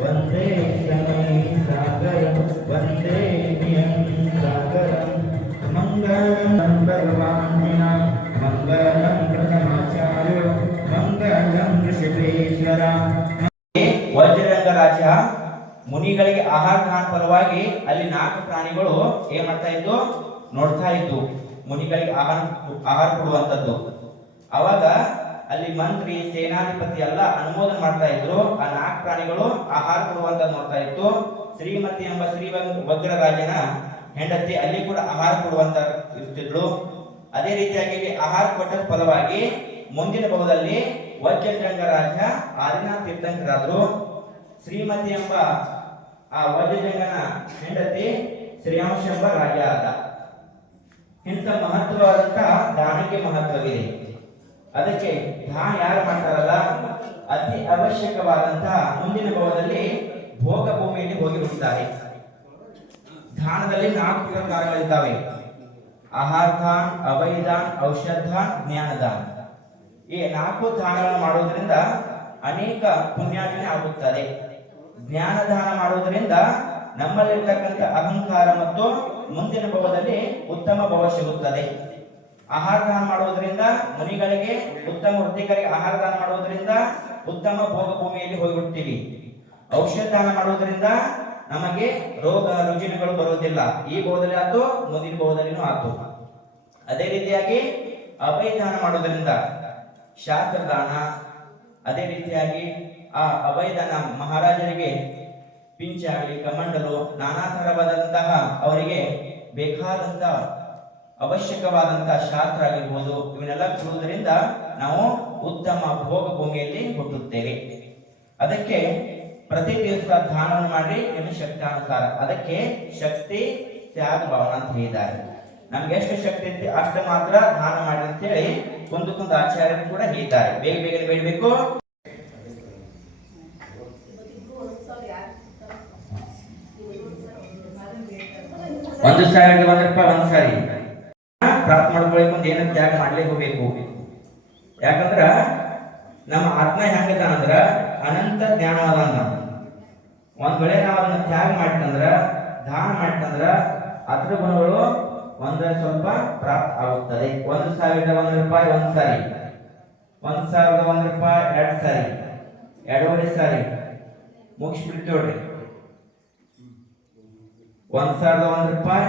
వందే సమయ సాగరం ವಜ್ರರಂಗರಾಜ ಮುನಿಗಳಿಗೆ ಆಹಾರ ಖಾನ್ ಪರವಾಗಿ ಅಲ್ಲಿ ನಾಲ್ಕು ಪ್ರಾಣಿಗಳು ಏನ್ ಮಾಡ್ತಾ ಇದ್ದು? ನೋಡ್ತಾ ಇದ್ದು. ಮುನಿಗಳಿಗೆ ಆಹಾರ ಆಹಾರ ಕೊಡುವಂಥದ್ದು ಅವಾಗ ಅಲ್ಲಿ ಮಂತ್ರಿ, ಸೇನಾಧಿಪತಿ ಎಲ್ಲ ಅನುಮೋದನೆ ಮಾಡ್ತಾ ಇದ್ರು. ಆ ನಾಲ್ಕು ಪ್ರಾಣಿಗಳು ಆಹಾರ ಕೊಡುವಂತ ನೋಡ್ತಾ ಇತ್ತು. ಶ್ರೀಮತಿ ಎಂಬ ಶ್ರೀ ವಜ್ರರಾಜನ ಹೆಂಡತಿ ಅಲ್ಲಿ ಕೂಡ ಆಹಾರ ಕೊಡುವಂತ ಇರ್ತಿದ್ಳು ಅದೇ ರೀತಿಯಾಗಿ ಆಹಾರ ಕೊಟ್ಟ ಫಲವಾಗಿ ಮುಂದಿನ ಭಾಗದಲ್ಲಿ ವಜ್ರಜಂಗರಾಜ ರಾಜ ಆದಿನಾಥ್ ತೀರ್ಥಂಕರಾದ್ರು. ಶ್ರೀಮತಿ ಎಂಬ ಆ ವಜ್ರಜಂಗನ ಹೆಂಡತಿ ಶ್ರೀಯಾಂಶ ಎಂಬ ರಾಜ ಆದ. ಇಂಥ ಮಹತ್ವವಾದಂತ ದಾನಕ್ಕೆ ಮಹತ್ವವಿದೆ. ಅದಕ್ಕೆ ದಾನ ಯಾರು ಮಾಡ್ತಾರಲ್ಲ? ಅತಿ ಅವಶ್ಯಕವಾದಂತಹ ಮುಂದಿನ ಭವದಲ್ಲಿ ಭೋಗ ಭೂಮಿಯಲ್ಲಿ ಹೋಗಿ ಬಿಡುತ್ತಾರೆ ನಾಲ್ಕು ಪ್ರಕಾರಗಳಿದ್ದಾವೆ. ಆಹಾರ ದಾನ್ ಔಷಧ ದಾನ್ ಜ್ಞಾನ ದಾನ್ ಈ ನಾಲ್ಕು ದಾನಗಳನ್ನು ಮಾಡುವುದರಿಂದ ಅನೇಕ ಪುಣ್ಯಾರ್ಜನೆ ಆಗುತ್ತದೆ. ಜ್ಞಾನ ದಾನ ಮಾಡುವುದರಿಂದ ನಮ್ಮಲ್ಲಿರ್ತಕ್ಕಂಥ ಅಹಂಕಾರ ಮತ್ತು ಮುಂದಿನ ಭವದಲ್ಲಿ ಉತ್ತಮ ಭವ ಸಿಗುತ್ತದೆ. ಆಹಾರ ದಾನ ಮಾಡುವುದರಿಂದ ಮುನಿಗಳಿಗೆ ಉತ್ತಮ ವೃತ್ತಿಕರಿಗೆ ಆಹಾರ ದಾನ ಮಾಡುವುದರಿಂದ ಉತ್ತಮ ಭೋಗ ಭೂಮಿಯಲ್ಲಿ ಹೋಗಿಬಿಡ್ತೀವಿ. ಔಷಧ ದಾನ ಮಾಡುವುದರಿಂದ ನಮಗೆ ರೋಗ ರುಜಿನಗಳು ಬರುವುದಿಲ್ಲ ಈ ಬಹುದಲ್ಲಿ ಆತು ಮುಂದಿನ ಭವದಲ್ಲಿನೂ ಆತು ಅದೇ ರೀತಿಯಾಗಿ ಅಭಯ ದಾನ ಮಾಡುವುದರಿಂದ ಶಾಸ್ತ್ರದಾನ ಅದೇ ರೀತಿಯಾಗಿ ಆ ಅಭಯದಾನ ಮಹಾರಾಜರಿಗೆ ಪಿಂಚಾಗಲಿ ಕಮಂಡಲು, ನಾನಾ ತರವಾದಂತಹ ಅವರಿಗೆ ಬೇಕಾದಂತ ಅವಶ್ಯಕವಾದಂತಹ ಶಾಸ್ತ್ರ ಆಗಿರ್ಬೋದು ಇವನ್ನೆಲ್ಲ ಕೊಡುವುದರಿಂದ ನಾವು ಉತ್ತಮ ಭೋಗ ಭೂಮಿಯಲ್ಲಿ ಹುಟ್ಟುತ್ತೇವೆ. ಅದಕ್ಕೆ ಪ್ರತಿ ದಿವಸ ದಾನವನ್ನು ಮಾಡಿ ನಿಮ್ಮ ಶಕ್ತಾನುಸಾರ ಅದಕ್ಕೆ ಶಕ್ತಿ ತ್ಯಾಗ ಭವನ ಅಂತ ಹೇಳಿದ್ದಾರೆ. ನಮ್ಗೆ ಎಷ್ಟು ಶಕ್ತಿ ಐತಿ ಅಷ್ಟು ಮಾತ್ರ ದಾನ ಮಾಡಿ ಅಂತ ಹೇಳಿ ಕುಂದು ಆಚಾರ್ಯರು ಕೂಡ ಹೇಳಿದ್ದಾರೆ. ಬೇಗ ಬೇಗ ಬೇಡಬೇಕು? ಒಂದು ಸಾವಿರದ ಒಂದು ರೂಪಾಯಿ ಒಂದು ಸಾರಿ. ಪ್ರಾರ್ಥನೆ ಮಾಡ್ಕೊಳ್ಳಿ ಒಂದು ಏನಂತ ತ್ಯಾಗ ಮಾಡ್ಲೇ ಹೋಗ್ಬೇಕು ಯಾಕಂದ್ರ ನಮ್ಮ ಆತ್ಮ ಹೆಂಗದಾನಂದ್ರ ಅನಂತ ಜ್ಞಾನ ಅದ ಒಂದ್ ವೇಳೆ ನಾವು ಅದನ್ನ ತ್ಯಾಗ ಮಾಡಿತಂದ್ರ ದಾನ ಮಾಡಿತಂದ್ರ ಅದ್ರ ಗುಣಗಳು ಒಂದ ಸ್ವಲ್ಪ ಪ್ರಾಪ್ತ ಆಗುತ್ತದೆ. ಒಂದು ಸಾವಿರದ ಒಂದು ರೂಪಾಯಿ ಒಂದ್ ಸಾರಿ. ಒಂದ್ ಸಾವಿರದ ಒಂದು ರೂಪಾಯಿ ಎರಡ್ ಸಾರಿ. ಎರಡೂವರೆ ಸಾರಿ. ಮುಗಿಸ್ಬಿಡ್ತೇವ್ರಿ ಒಂದ್ ಸಾವಿರದ ಒಂದು ರೂಪಾಯಿ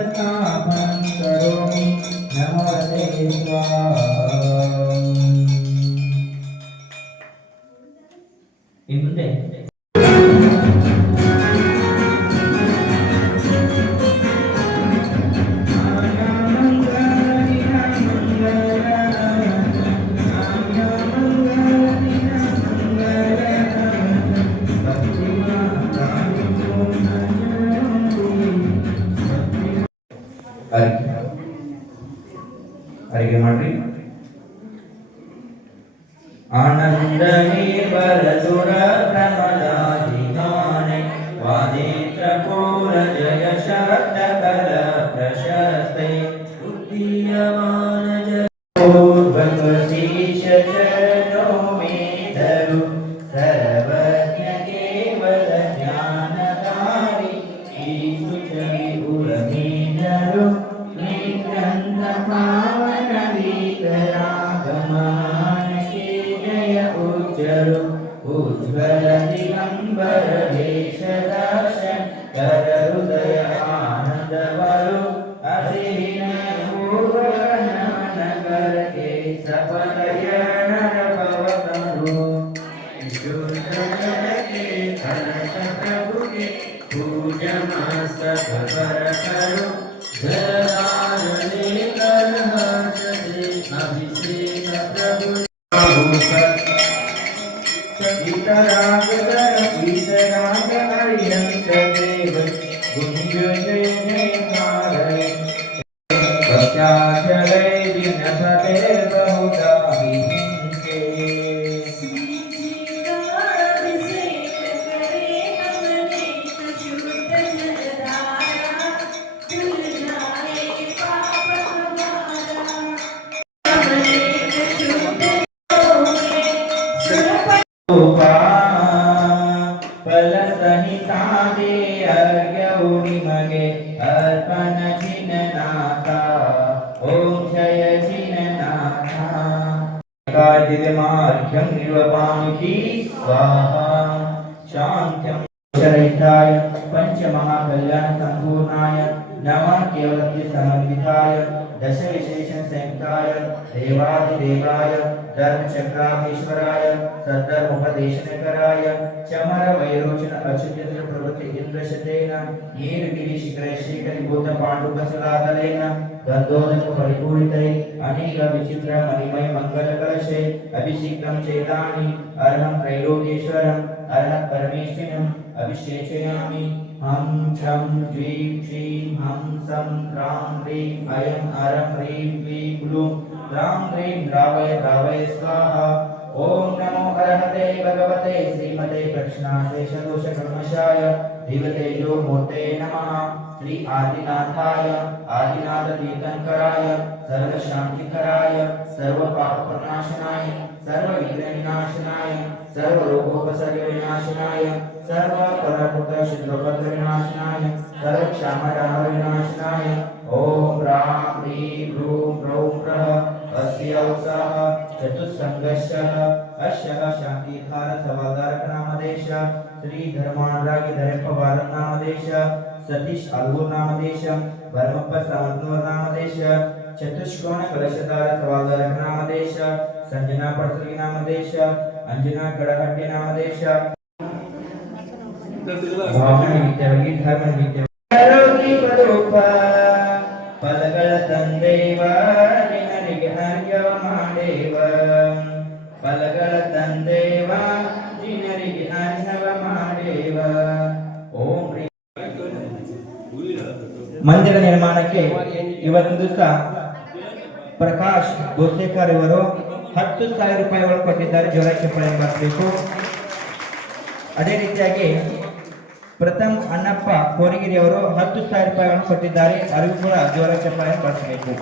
पुनर्कामं करोमि नमो देवा ಮಾಡ್ರಿ गीतराग अर्पण जिननाथा ॐ जय जिननाथा कार्दिमार्घ्यं निरूपामि की स्वाहा। शान्त्यं शरहिताय पञ्चमहाकल्याणसम्पूर्णाय, नमः केवलस्य समन्विताय दश विशेष संयुक्ताय देवादिदेवाय धर्मचक्राधीश्वराय सद्धर्मोपदेशनकराय चमर वैरोचन अच्युतेन्द्र प्रभृति इन्द्रशतेन नीलगिरि शिखरे श्रीकलिभूत पाण्डुकसलातलेन गन्धोदक परिपूरितै अनेक विचित्र मणिमय मङ्गलकलशे अभिषिक्तं चेतानि अर्हं त्रैलोकेश्वरम् अर्हत् परमेश्वरम् अभिषेचयामि हं छं ज्वीं क्षीं हं सं ह्रां ह्रीं अयं हरं ह्रीं क्लीं ग्लूं ह्रां ह्रीं द्रावय द्रावय स्वाहा। ॐ नमो अर्हते भगवते श्रीमते कृष्णाशेषदोषकर्मशाय मूर्ते नमः। श्री आदिनाथाय आदिनाथ तीर्थंकराय सर्वशान्तिकराय, सर्वपापप्रणाशनाय सर्वविघ्नविनाशनाय सर्वोपसर्गविनाशनाय सर्वपरपुत्रशुद्धपत्रविनाशिनाय सर्वक्षामरामविनाशिनाय। ॐ रां, ह्रीं, ह्रूं, ह्रौं, ह्रः। अस्य औसः चतुस्सङ्गश्चः अश्यः शान्तिधारसवागारकनामदेश श्रीधर्मानुरागिधरपवारनामदेश सतीश अलगुनामदेश भरमप्प सावन्तवरनामदेश चतुष्कोण कलशधार सवागारकनामदेश ಅಂಜನಾ ಕಡಹಟ್ಟಿ ನಾಮದೇಶ. ಬ್ರಾಹ್ಮಣ ನಿತ್ಯವಾಗಿ ಧರ್ಮ ನಿತ್ಯ ಪದಗಳ ತಂದೆವ ನಿನಗೆ ಹಾಗ್ಯವ ಮಾಡೇವ ಫಲಗಳ ತಂದೆವ ಜನರಿಗೆ ಹಾಗ್ಯವ ಮಾಡೇವ ಓಂ ಮಂದಿರ ನಿರ್ಮಾಣಕ್ಕೆ ಇವತ್ತು ದಿವಸ ಪ್ರಕಾಶ್ ಗೋಸೇಕರ್ ಇವರು ಹತ್ತು ಸಾವಿರ ರೂಪಾಯಿ ಒಳಗೆ ಕೊಟ್ಟಿದ್ದಾರೆ, ಜೋರಾಗಿ ಚಪ್ಪಾಳೆ ಮಾಡಬೇಕು. ಅದೇ ರೀತಿಯಾಗಿ ಪ್ರಥಮ್ ಅಣ್ಣಪ್ಪ ಕೋರಿಗಿರಿ ಅವರು ಹತ್ತು ಸಾವಿರ ರೂಪಾಯಿಗಳನ್ನು ಕೊಟ್ಟಿದ್ದಾರೆ, ಅವರಿಗೂ ಕೂಡ ಜೋರ ಚಪ್ಪಾಳೆ ಬಳಸಬೇಕು